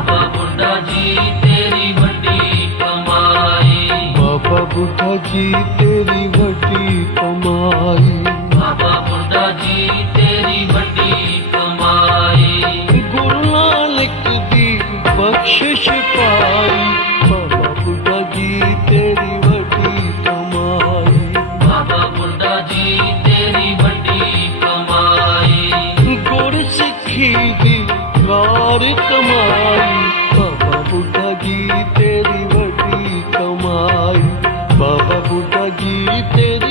बाबा बुड्ढा जी तेरी वड्डी कमाई। बाबा बुड्ढा जी तेरी वड्डी कमाई। बाबा बुड्ढा जी तेरी वड्डी कमाई। गुरु नानक दी बख्शिश पाई। बाबा बुड्ढा जी तेरी वड्डी कमाई। बाबा बुड्ढा जी तेरी वड्डी कमाई। गुर सिक्खी दी कार कमाई। बाबा बुड्ढा जी तेरी वड्डी कमाई। बाबा बुड्ढा जी तेरी